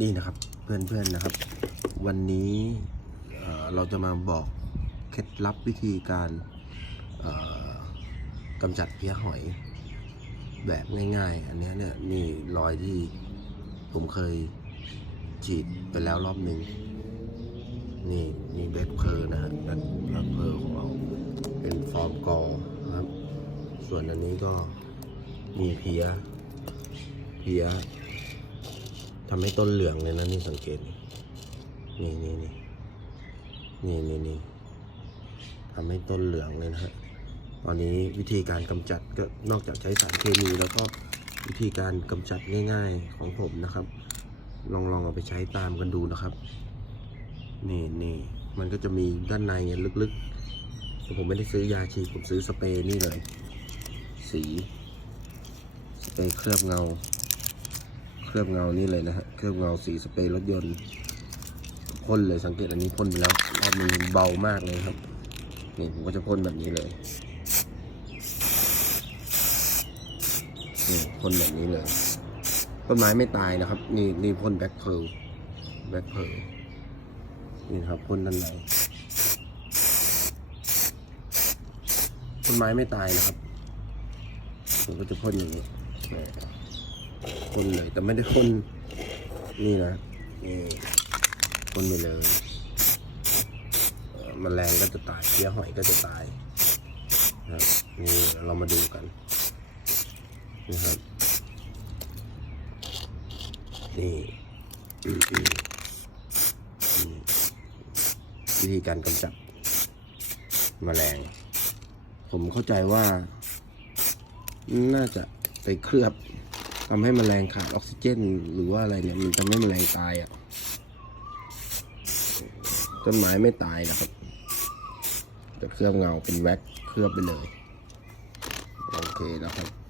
นี่นะครับเพื่อนๆนะครับ วันนี้เราจะมาบอกเคล็ดลับวิธีการกำจัดเพี้ยหอยแบบง่าย ๆ อันนี้เนี่ยนี่รอยที่ผมเคยฉีดไปแล้วรอบหนึ่งนี่นี่แบ็คเพอร์นะฮะแบ็คเพอร์ของเราเป็นฟอร์มกอครับ ส่วนอันนี้ก็มีเพี้ยเพี้ย ทำให้ต้นเหลืองเลยนะนี่สังเกต นี่นี่นี่นี่นี่นี่ทำให้ต้นเหลืองเลยนะฮะตอนนี้วิธีการกำจัดก็นอกจากใช้สารเคมีแล้วก็วิธีการกำจัดง่าย ๆของผมนะครับ ลองลองเอาไปใช้ตามกันดูนะครับ นี่นี่มันก็จะมีด้านในลึกๆแต่ผมไม่ได้ซื้อยาฉีดผมซื้อสเปรย์นี่เลย สี สเปรย์เคลือบเงา เคลือบเงานี่เลยนะฮะเคลือบเงาสีสเปรย์รถยนต์พ่นเลยสังเกตอันนี้พ่นไปแล้วรอบนี้เบามากเลยครับนี่ผมก็จะพ่นแบบนี้เลยนี่พ่นแบบนี้เลยต้นไม้ไม่ตายนะครับ นี่นี่พ่นแบ็คเพลแบ็คเพลนี่ครับพ่นด้านในต้นไม้ไม่ตายนะครับผมก็จะพ่นอย่างนี้ นี่พ่นเลย แต่ไม่ได้พ่นนี่นะนี่พ่นไปเลยเอ่อแมลงก็จะตายเพี้ยหอยก็จะตายนะนี่เรามาดูกันนี่ครับนี่วิธีการกำจัดแมลง ผมเข้าใจว่า น่าจะไปเคลือบ ทำให้มแมลงขาดออกซิเจน หรือว่าอะไรเนี่ยมันจะไม่มแมลงตายอะ่ะต้นไม้ไม่ตายนะครับจะเคลือบเงาเป็นแว็กเคลือบไปเลย โอเคแล้วครับ